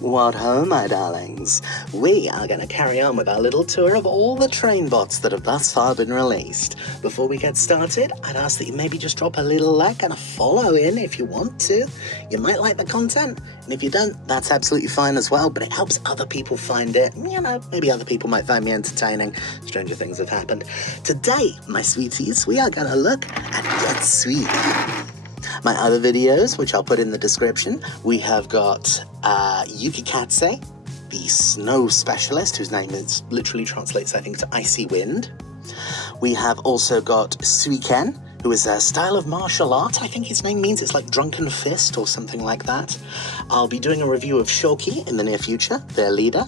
What ho, my darlings. We are going to carry on with our little tour of all the train bots that have thus far been released. Before we get started, I'd ask that you maybe just drop a little like and a follow in if you want to. You might like the content, and if you don't, that's absolutely fine as well, but it helps other people find it. You know, maybe other people might find me entertaining. Stranger things have happened. Today, my sweeties, we are going to look at Getsui. My other videos, which I'll put in the description, we have got Yukikatsei, the snow specialist, whose name is literally translates, I think, to icy wind. We have also got Suiken, who is a style of martial art. I think his name means it's like drunken fist or something like that. I'll be doing a review of Shoki in the near future, their leader.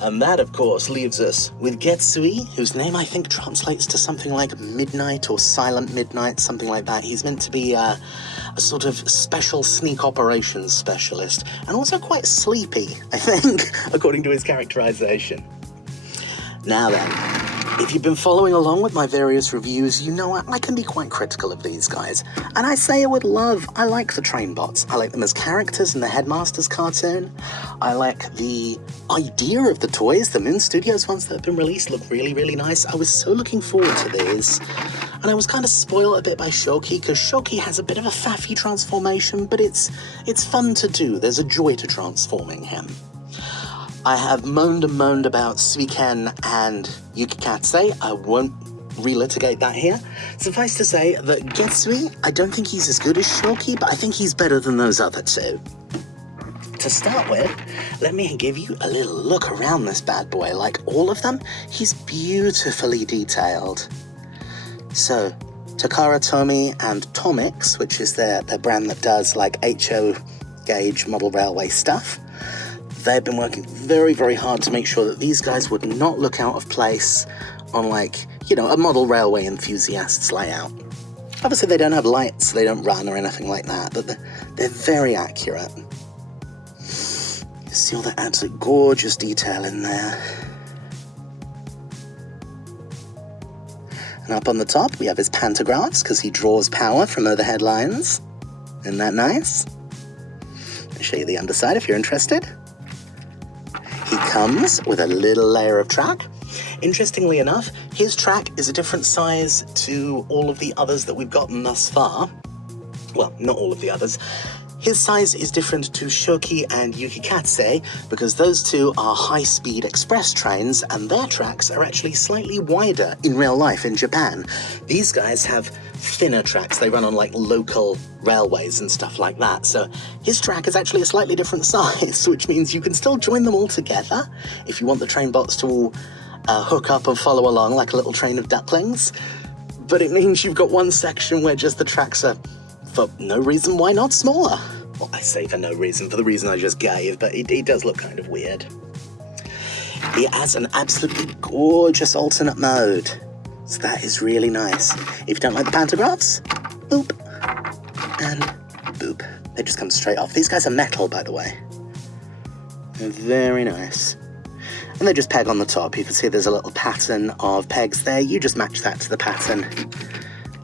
And that, of course, leaves us with Getsui, whose name I think translates to something like midnight or silent midnight, something like that. He's meant to be a sort of special sneak operations specialist, and also quite sleepy, I think, according to his characterization. Now then, if you've been following along with my various reviews, you know I can be quite critical of these guys. And I say it with love. I like the train bots. I like them as characters in the Headmaster's cartoon. I like the idea of the toys. The Moon Studios ones that have been released look really, really nice. I was so looking forward to these. And I was kind of spoiled a bit by Shoki, because Shoki has a bit of a faffy transformation, but it's fun to do. There's a joy to transforming him. I have moaned and moaned about Suiken and Yukikatsei. I won't relitigate that here. Suffice to say that Getsui, I don't think he's as good as Shoki, but I think he's better than those other two. To start with, let me give you a little look around this bad boy. Like all of them, he's beautifully detailed. So, Takara Tomy and Tomix, which is their brand that does like HO gauge model railway stuff, they've been working very, very hard to make sure that these guys would not look out of place on, like, you know, a model railway enthusiast's layout. Obviously, they don't have lights, they don't run or anything like that, but they're very accurate. You see all that absolute gorgeous detail in there. And up on the top, we have his pantographs, because he draws power from overhead lines. Isn't that nice? I'll show you the underside if you're interested. He comes with a little layer of track. Interestingly enough, his track is a different size to all of the others that we've gotten thus far. Well, not all of the others. His size is different to Shoki and Yukikatsei because those two are high-speed express trains and their tracks are actually slightly wider in real life in Japan. These guys have thinner tracks. They run on like local railways and stuff like that. So his track is actually a slightly different size, which means you can still join them all together if you want the train bots to all hook up and follow along like a little train of ducklings. But it means you've got one section where just the tracks are, for no reason, why not, smaller? Well, I say for no reason, for the reason I just gave, but it does look kind of weird. He has an absolutely gorgeous alternate mode, so that is really nice. If you don't like the pantographs, boop, and boop. They just come straight off. These guys are metal, by the way. They're very nice. And they just peg on the top. You can see there's a little pattern of pegs there. You just match that to the pattern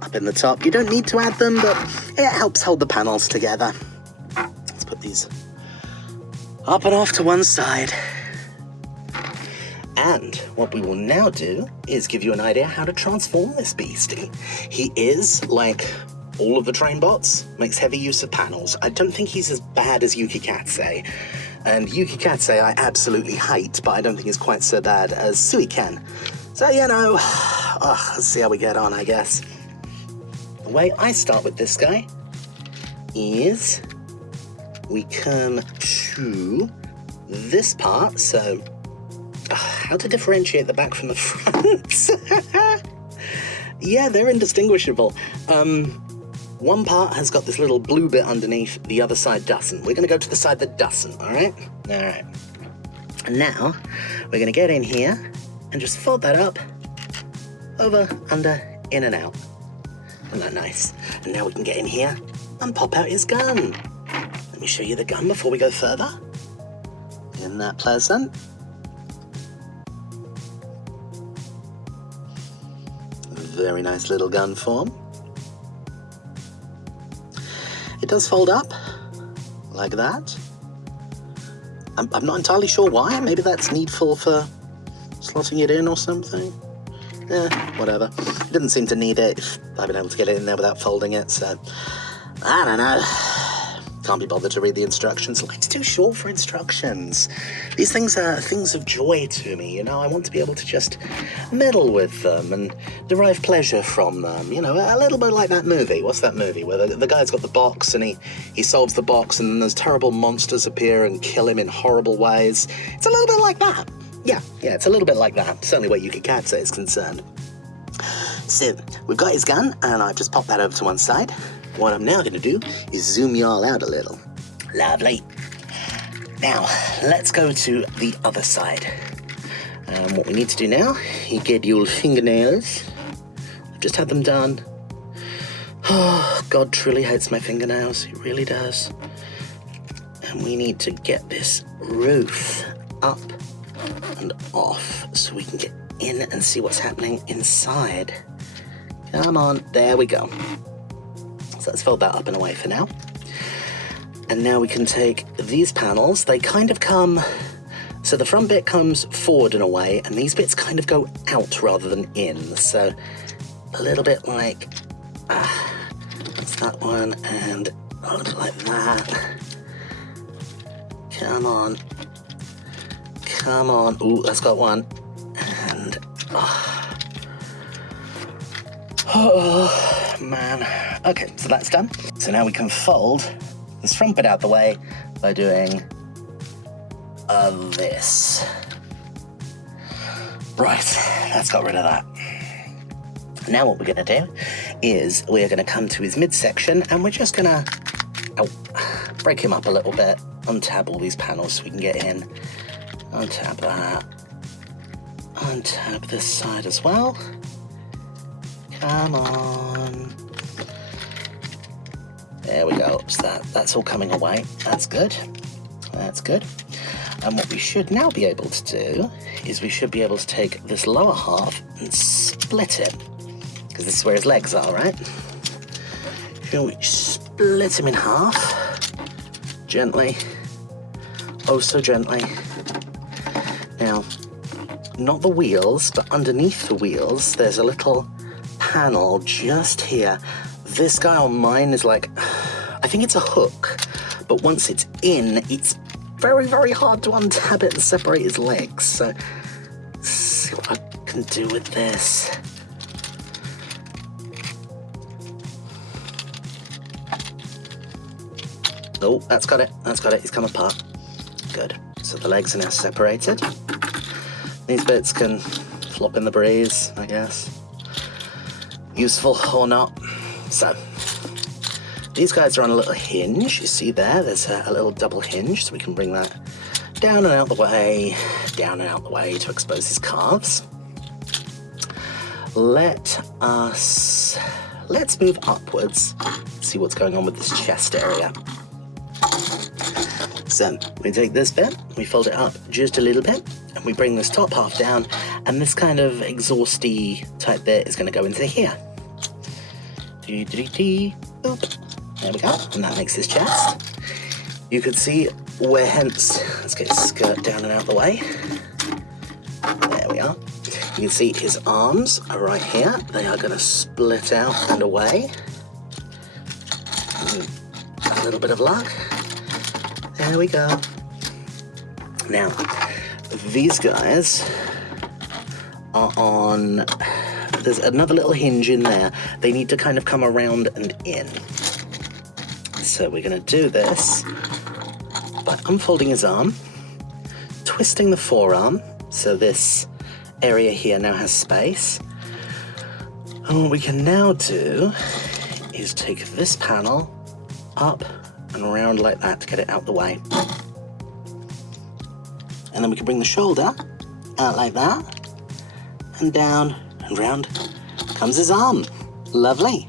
up in the top. You don't need to add them, but it helps hold the panels together. Let's put these up and off to one side. And what we will now do is give you an idea how to transform this beastie. He is, like all of the train bots, makes heavy use of panels. I don't think he's as bad as Yukikatsei. And Yukikatsei I absolutely hate, but I don't think he's quite so bad as Suiken. So, you know, let's see how we get on, I guess. The way I start with this guy is we come to this part, so how to differentiate the back from the front? Yeah, they're indistinguishable. One part has got this little blue bit underneath, the other side doesn't. We're going to go to the side that doesn't, all right? All right. And now we're going to get in here and just fold that up, over, under, in and out. Isn't that nice? And now we can get in here and pop out his gun. Let me show you the gun before we go further. Isn't that pleasant? Very nice little gun form. It does fold up, like that. I'm not entirely sure why. Maybe that's needful for slotting it in or something. Whatever. It didn't seem to need it if I've been able to get it in there without folding it, so I don't know. Can't be bothered to read the instructions. Life's too short for instructions. These things are things of joy to me, you know. I want to be able to just meddle with them and derive pleasure from them. You know, a little bit like that movie. What's that movie where the guy's got the box and he solves the box and then those terrible monsters appear and kill him in horrible ways? It's a little bit like that. Yeah, it's a little bit like that. Certainly where Yuki Katsu is concerned. So, we've got his gun, and I've just popped that over to one side. What I'm now going to do is zoom you all out a little. Lovely. Now, let's go to the other side. What we need to do now, you get your fingernails. I've just had them done. Oh, God truly hates my fingernails. He really does. And we need to get this roof up and off so we can get in and see what's happening inside. Come on, there we go. So let's fold that up and away for now. And now we can take these panels. They kind of come, so the front bit comes forward and away, and these bits kind of go out rather than in. So a little bit like, that's that one, and a little bit like that. Come on. Come on. Ooh, that's got one. And, oh, man. Okay, so that's done. So now we can fold this front bit out the way by doing this. Right, that's got rid of that. Now what we're going to do is we're going to come to his midsection and we're just going to break him up a little bit, untab all these panels so we can get in. Untab that. Untab this side as well. Come on. There we go. So that's all coming away. That's good. That's good. And what we should now be able to do is we should be able to take this lower half and split it. Because this is where his legs are, right? Shall we split him in half? Gently. Oh, so gently. Now, not the wheels, but underneath the wheels, there's a little panel just here. This guy on mine is like, I think it's a hook, but once it's in, it's very, very hard to untab it and separate his legs. So, let's see what I can do with this. Oh, that's got it. That's got it. He's come apart. Good. So the legs are now separated. These bits can flop in the breeze, I guess. Useful or not. So, these guys are on a little hinge. You see there, there's a little double hinge, so we can bring that down and out the way, down and out the way to expose his calves. Let's move upwards, see what's going on with this chest area. So, we take this bit, we fold it up just a little bit, and we bring this top half down, and this kind of exhausty type bit is going to go into here. Boop. There we go, and that makes his chest. You can see where hence, let's get his skirt down and out the way. There we are. You can see his arms are right here. They are going to split out and away. A little bit of luck. There we go. Now, these guys are on, there's another little hinge in there. They need to kind of come around and in. So we're going to do this by unfolding his arm, twisting the forearm, so this area here now has space. And what we can now do is take this panel up and around like that to get it out the way. And then we can bring the shoulder out like that, and down and round comes his arm. Lovely.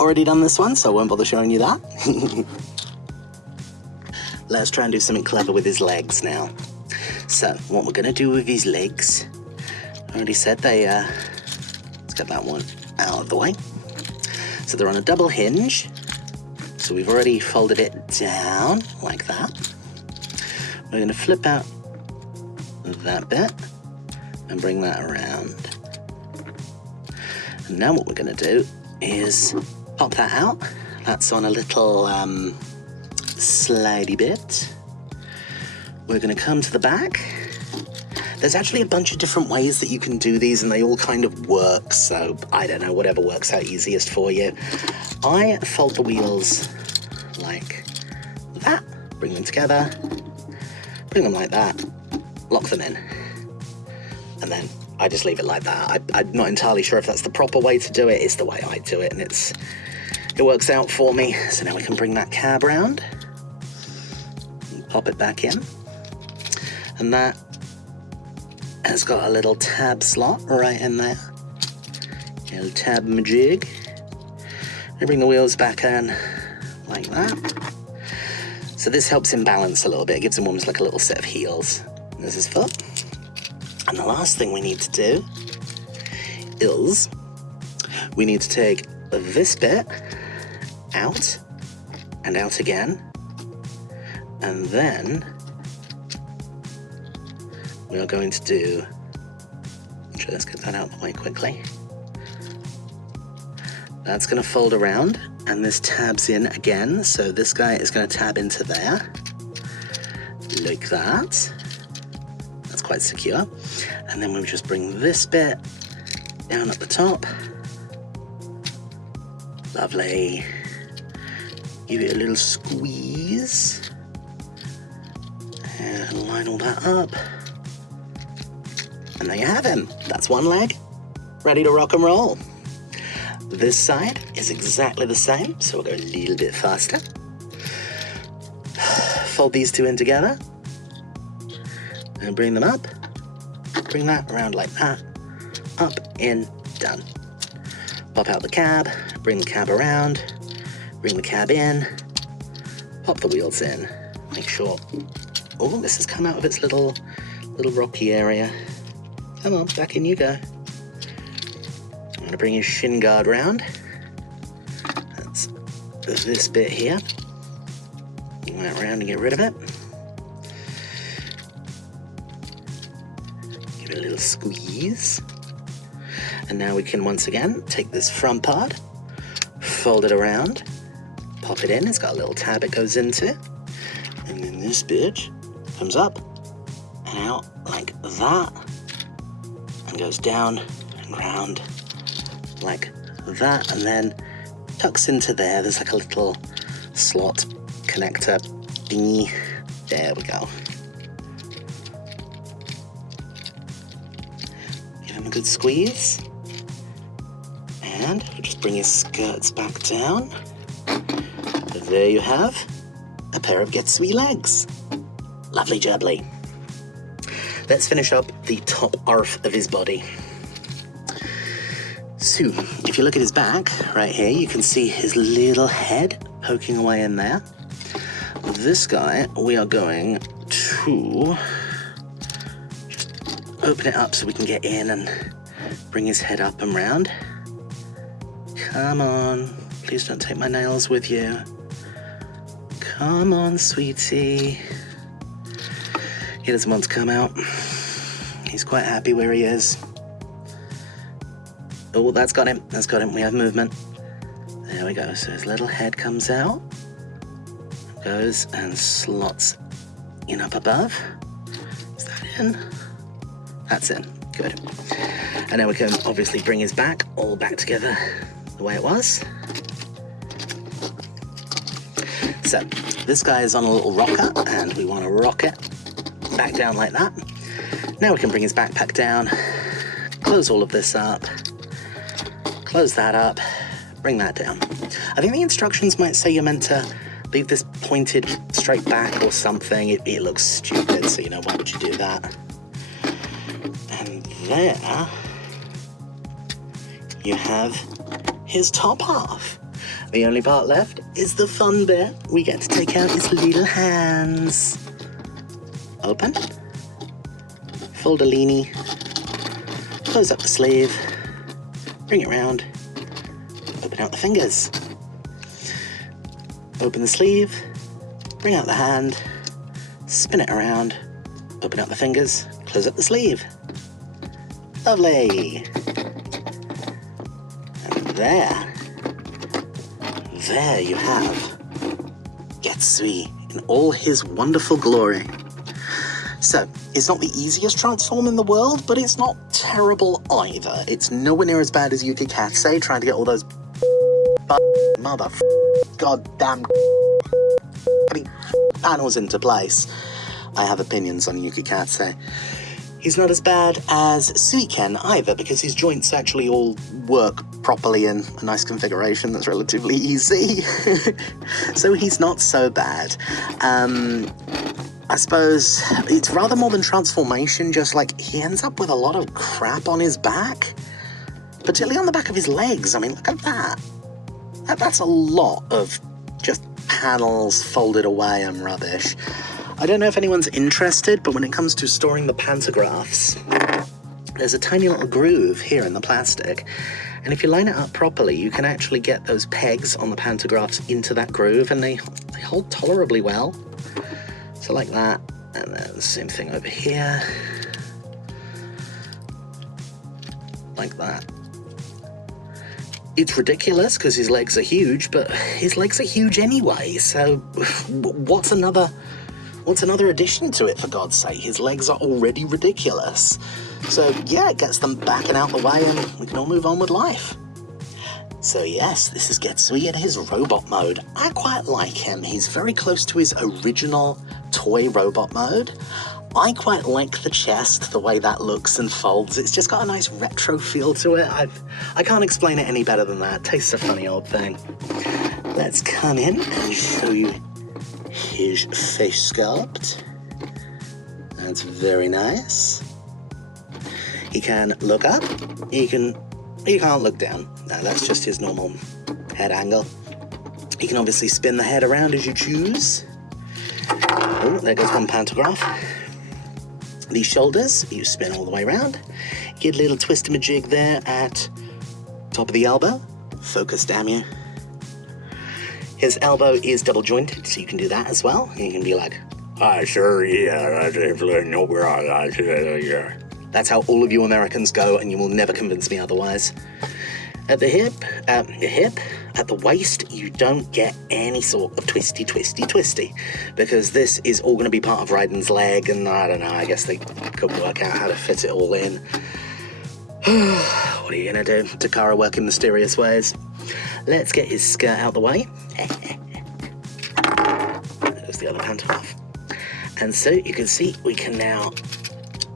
Already done this one, so I won't bother showing you that. Let's try and do something clever with his legs now. So, what we're going to do with his legs, I already said let's get that one out of the way. So they're on a double hinge. So we've already folded it down like that. We're going to flip out that bit and bring that around. And now what we're going to do is pop that out. That's on a little slidey bit. We're going to come to the back. There's actually a bunch of different ways that you can do these, and they all kind of work, so I don't know, whatever works out easiest for you. I fold the wheels like that, bring them together, bring them like that, lock them in, and then I just leave it like that. I'm not entirely sure if that's the proper way to do it. It's the way I do it, and it works out for me. So now we can bring that cab round, and pop it back in, and that has got a little tab slot right in there. A little tab majig. I bring the wheels back in like that. So this helps him balance a little bit. It gives him almost like a little set of heels. There's his foot. And the last thing we need to do is we need to take this bit out and out again. And then we are going to do, let's get that out of the way quickly. That's going to fold around, and this tabs in again. So this guy is going to tab into there, like that. That's quite secure. And then we'll just bring this bit down at the top. Lovely. Give it a little squeeze. And line all that up. And there you have him. That's one leg, ready to rock and roll. This side is exactly the same, so we'll go a little bit faster. Fold these two in together and bring them up. Bring that around like that. Up, in, done. Pop out the cab, bring the cab around, bring the cab in, pop the wheels in. Make sure, oh, this has come out of its little rocky area. Come on, back in you go. I'm going to bring his shin guard round. That's this bit here. Bring that around and get rid of it. Give it a little squeeze. And now we can once again take this front part, fold it around, pop it in. It's got a little tab it goes into. And then this bit comes up and out like that. And goes down and round like that, and then tucks into there. There's like a little slot connector thingy. There we go. Give him a good squeeze. And we'll just bring his skirts back down. There you have a pair of Getsui legs. Lovely jubbly. Let's finish up the top arf of his body. So, if you look at his back, right here, you can see his little head poking away in there. This guy, we are going to just open it up so we can get in and bring his head up and round. Come on, please don't take my nails with you. Come on, sweetie. He doesn't want to come out. He's quite happy where he is. Oh, that's got him. That's got him. We have movement. There we go. So his little head comes out. Goes and slots in up above. Is that in? That's in. Good. And now we can obviously bring his back all back together the way it was. So this guy is on a little rocker, and we want to rock it back down like that. Now we can bring his backpack down, close all of this up, close that up, bring that down. I think the instructions might say you're meant to leave this pointed straight back or something. It looks stupid, so why would you do that? And there you have his top half. The only part left is the fun bit. We get to take out his little hands. Open, fold a leanie, close up the sleeve, bring it round, open out the fingers, open the sleeve, bring out the hand, spin it around, open up the fingers, close up the sleeve. Lovely. And there you have Getsui in all his wonderful glory. So, it's not the easiest transform in the world, but it's not terrible either. It's nowhere near as bad as Yuki Katsei trying to get all those goddamn panels into place. I have opinions on Yuki Katsei. He's not as bad as Suiken either, because his joints actually all work properly in a nice configuration that's relatively easy. So he's not so bad. I suppose it's rather more than transformation, just like he ends up with a lot of crap on his back, particularly on the back of his legs. I mean, look at that. That's a lot of just panels folded away and rubbish. I don't know if anyone's interested, but when it comes to storing the pantographs, there's a tiny little groove here in the plastic, and if you line it up properly, you can actually get those pegs on the pantographs into that groove, and they hold tolerably well. So like that, and then the same thing over here, like that. It's ridiculous because his legs are huge, but his legs are huge anyway, so what's another addition to it, for God's sake? His legs are already ridiculous. So yeah, it gets them backing out the way and we can all move on with life. So yes, this is Getsui in his robot mode. I quite like him. He's very close to his original toy robot mode. I quite like the chest, the way that looks and folds. It's just got a nice retro feel to it. I can't explain it any better than that. It tastes a funny old thing. Let's come in and show you his face sculpt. That's very nice. He can look up. He can't look down. No, that's just his normal head angle. You can obviously spin the head around as you choose. Oh, there goes one pantograph. These shoulders, you spin all the way around. Get a little twist-a-majig there at top of the elbow. Focus, damn you. His elbow is double jointed, so you can do that as well. You can be like, sure, yeah, yeah. That's how all of you Americans go, and you will never convince me otherwise. At the hip, at the waist, you don't get any sort of twisty, because this is all going to be part of Raiden's leg, and I don't know, I guess they could work out how to fit it all in. What are you going to do? Takara work in mysterious ways. Let's get his skirt out the way. There's the other pantograph. And so you can see we can now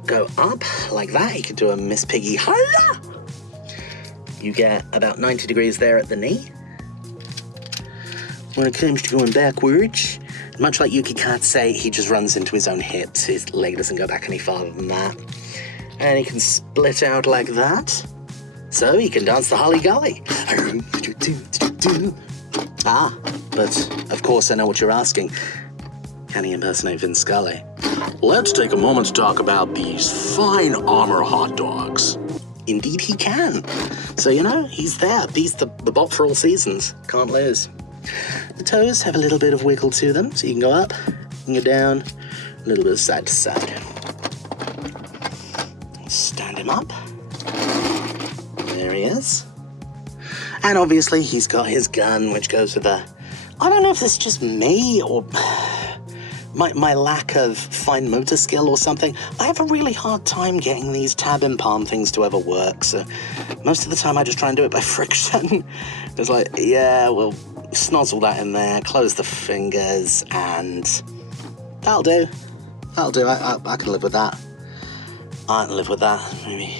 go up like that. You can do a Miss Piggy. Hiya! You get about 90 degrees there at the knee. When it comes to going backwards, much like Yuki Katsei, he just runs into his own hips. His leg doesn't go back any farther than that. And he can split out like that. So he can dance the Holly Golly. But of course I know what you're asking. Can he impersonate Vin Scully? Let's take a moment to talk about these fine armor hot dogs. Indeed he can. So, you know, he's there. He's the bot for all seasons. Can't lose. The toes have a little bit of wiggle to them, so you can go up, you can go down, a little bit of side to side. Stand him up. There he is. And obviously he's got his gun, which goes with the... I don't know if this is just me or my lack of fine motor skill or something. I have a really hard time getting these tab and palm things to ever work, so most of the time I just try and do it by friction. It's like, yeah, well, snozzle that in there, close the fingers, and that'll do. That'll do. I can live with that. I can live with that. Maybe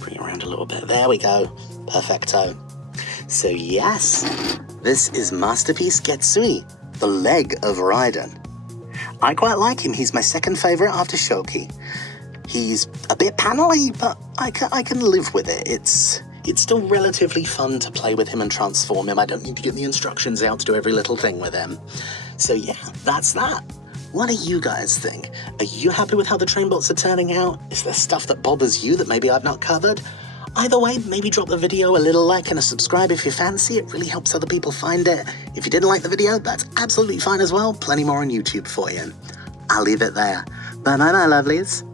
bring it around a little bit. There we go. Perfecto. So yes, this is Masterpiece Getsui, the leg of Raiden. I quite like him. He's my second favorite after Shoki. He's a bit panelly, but I can live with it. It's still relatively fun to play with him and transform him. I don't need to get the instructions out to do every little thing with him. So yeah, that's that. What do you guys think? Are you happy with how the trainbots are turning out? Is there stuff that bothers you that maybe I've not covered? Either way, maybe drop the video a little like and a subscribe if you fancy. It really helps other people find it. If you didn't like the video, that's absolutely fine as well. Plenty more on YouTube for you. I'll leave it there. Bye-bye, my lovelies.